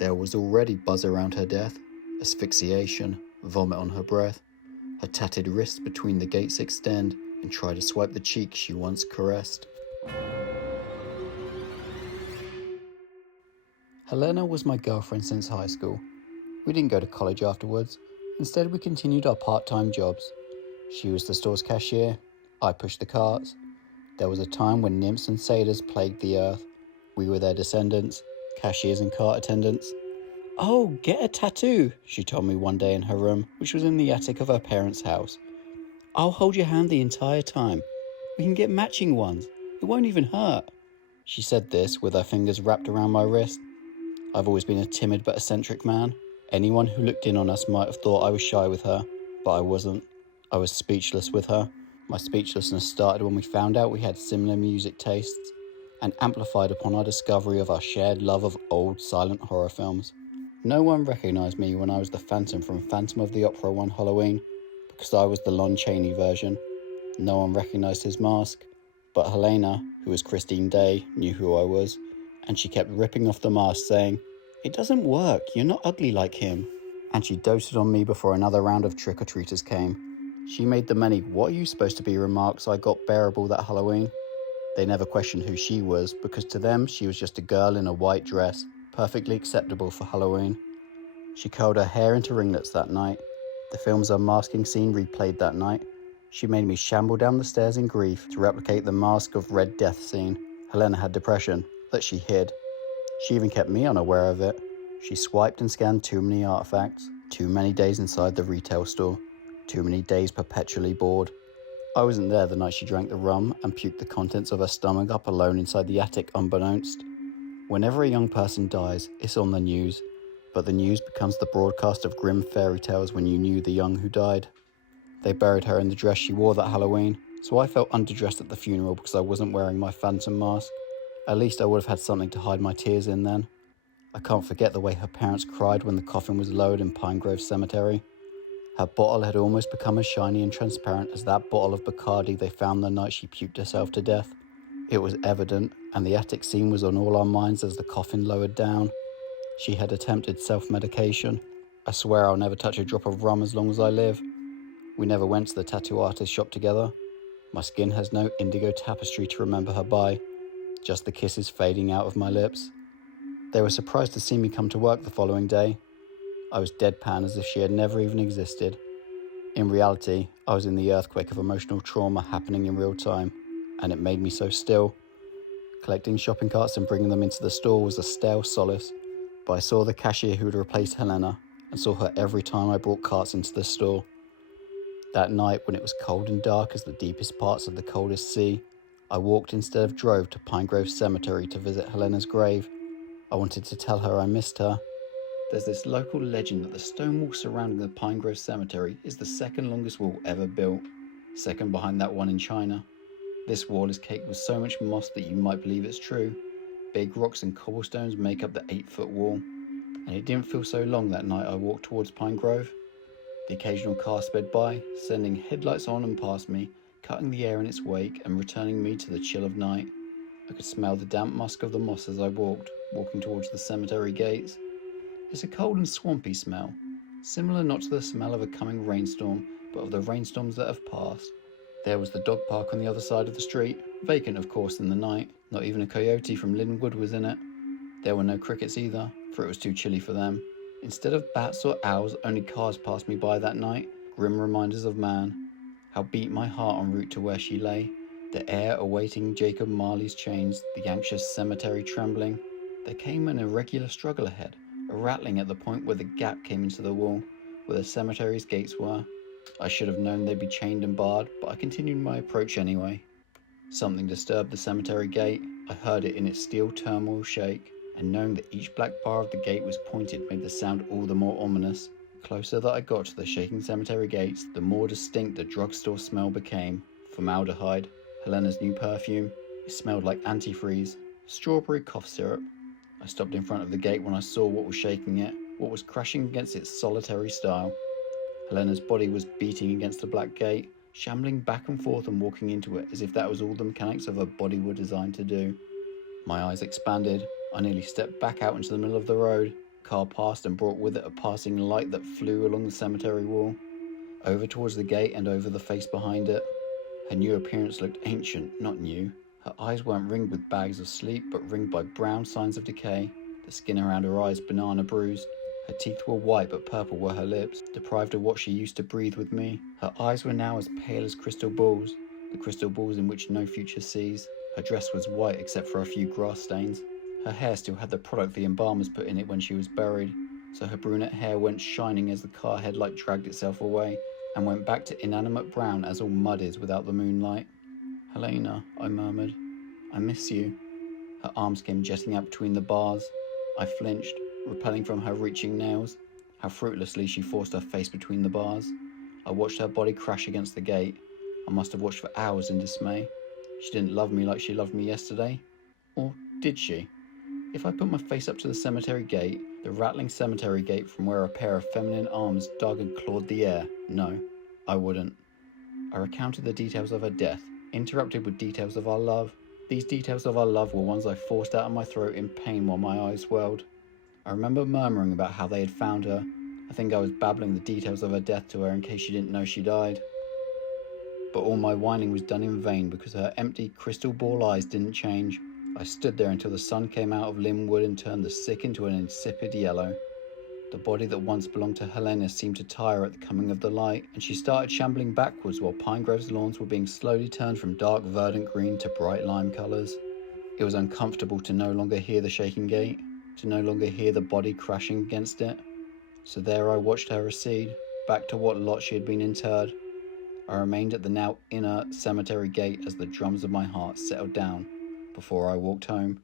There was already buzz around her death, asphyxiation, vomit on her breath. Her tatted wrists between the gates extend and try to swipe the cheek she once caressed. Helena was my girlfriend since high school. We didn't go to college afterwards. Instead, we continued our part-time jobs. She was the store's cashier. I pushed the carts. There was a time when nymphs and satyrs plagued the earth. We were their descendants, cashiers and cart attendants. "Oh, get a tattoo," she told me one day in her room, which was in the attic of her parents' house. "I'll hold your hand the entire time. We can get matching ones. It won't even hurt." She said this with her fingers wrapped around my wrist. I've always been a timid but eccentric man. Anyone who looked in on us might have thought I was shy with her, but I wasn't. I was speechless with her. My speechlessness started when we found out we had similar music tastes, and amplified upon our discovery of our shared love of old silent horror films. No one recognised me when I was the Phantom from Phantom of the Opera one Halloween, because I was the Lon Chaney version. No one recognised his mask, but Helena, who was Christine Day, knew who I was, and she kept ripping off the mask saying, "It doesn't work, you're not ugly like him." And she doted on me before another round of trick-or-treaters came. She made the many "what are you supposed to be" remarks I got bearable that Halloween. They never questioned who she was, because to them she was just a girl in a white dress, perfectly acceptable for Halloween. She curled her hair into ringlets that night. The film's unmasking scene replayed that night. She made me shamble down the stairs in grief to replicate the Mask of Red Death scene. Helena had depression that she hid. She even kept me unaware of it. She swiped and scanned too many artifacts, too many days inside the retail store, too many days perpetually bored. I wasn't there the night she drank the rum and puked the contents of her stomach up alone inside the attic unbeknownst. Whenever a young person dies, it's on the news, but the news becomes the broadcast of grim fairy tales when you knew the young who died. They buried her in the dress she wore that Halloween, so I felt underdressed at the funeral because I wasn't wearing my phantom mask. At least I would have had something to hide my tears in then. I can't forget the way her parents cried when the coffin was lowered in Pine Grove Cemetery. Her bottle had almost become as shiny and transparent as that bottle of Bacardi they found the night she puked herself to death. It was evident, and the attic scene was on all our minds as the coffin lowered down. She had attempted self-medication. I swear I'll never touch a drop of rum as long as I live. We never went to the tattoo artist shop together. My skin has no indigo tapestry to remember her by, just the kisses fading out of my lips. They were surprised to see me come to work the following day. I was deadpan as if she had never even existed. In reality, I was in the earthquake of emotional trauma happening in real time, and it made me so still. Collecting shopping carts and bringing them into the store was a stale solace, but I saw the cashier who had replaced Helena, and saw her every time I brought carts into the store. That night, when it was cold and dark as the deepest parts of the coldest sea, I walked instead of drove to Pine Grove Cemetery to visit Helena's grave. I wanted to tell her I missed her. There's this local legend that the stone wall surrounding the Pine Grove Cemetery is the second longest wall ever built, second behind that one in China. This wall is caked with so much moss that you might believe it's true. Big rocks and cobblestones make up the 8-foot wall, and it didn't feel so long that night I walked towards Pine Grove. The occasional car sped by, sending headlights on and past me, cutting the air in its wake and returning me to the chill of night. I could smell the damp musk of the moss as I walking towards the cemetery gates. It's a cold and swampy smell, similar not to the smell of a coming rainstorm, but of the rainstorms that have passed. There was the dog park on the other side of the street, vacant of course in the night. Not even a coyote from Linwood was in it. There were no crickets either, for it was too chilly for them. Instead of bats or owls, only cars passed me by that night, grim reminders of man. How beat my heart en route to where she lay, the air awaiting Jacob Marley's chains, the anxious cemetery trembling. There came an irregular struggle ahead, a rattling at the point where the gap came into the wall, where the cemetery's gates were. I should have known they'd be chained and barred, but I continued my approach anyway. Something disturbed the cemetery gate. I heard it in its steel turmoil shake, and knowing that each black bar of the gate was pointed made the sound all the more ominous. The closer that I got to the shaking cemetery gates, the more distinct the drugstore smell became. Formaldehyde, Helena's new perfume. It smelled like antifreeze, strawberry cough syrup. I stopped in front of the gate when I saw what was shaking it, what was crashing against its solitary stile. Helena's body was beating against the black gate, shambling back and forth and walking into it as if that was all the mechanics of her body were designed to do. My eyes expanded. I nearly stepped back out into the middle of the road. car passed and brought with it a passing light that flew along the cemetery wall, over towards the gate and over the face behind it. Her new appearance looked ancient, not new. Her eyes weren't ringed with bags of sleep, but ringed by brown signs of decay, the skin around her eyes banana bruised. Her teeth were white, but purple were her lips, deprived of what she used to breathe with me. Her eyes were now as pale as crystal balls, the crystal balls in which no future sees. Her dress was white except for a few grass stains. Her hair still had the product the embalmers put in it when she was buried, so her brunette hair went shining as the car headlight dragged itself away, and went back to inanimate brown as all mud is without the moonlight. "Helena," I murmured. "I miss you." Her arms came jetting out between the bars. I flinched, repelling from her reaching nails. How fruitlessly she forced her face between the bars. I watched her body crash against the gate. I must have watched for hours in dismay. She didn't love me like she loved me yesterday. Or did she? If I put my face up to the cemetery gate, the rattling cemetery gate from where a pair of feminine arms dug and clawed the air, no, I wouldn't. I recounted the details of her death, interrupted with details of our love. These details of our love were ones I forced out of my throat in pain while my eyes swelled. I remember murmuring about how they had found her. I think I was babbling the details of her death to her in case she didn't know she died. But all my whining was done in vain because her empty crystal ball eyes didn't change. I stood there until the sun came out of Linwood and turned the sick into an insipid yellow. The body that once belonged to Helena seemed to tire at the coming of the light, and she started shambling backwards while Pinegrove's lawns were being slowly turned from dark verdant green to bright lime colours. It was uncomfortable to no longer hear the shaking gate, to no longer hear the body crashing against it. So there I watched her recede, back to what lot she had been interred. I remained at the now inert cemetery gate as the drums of my heart settled down before I walked home.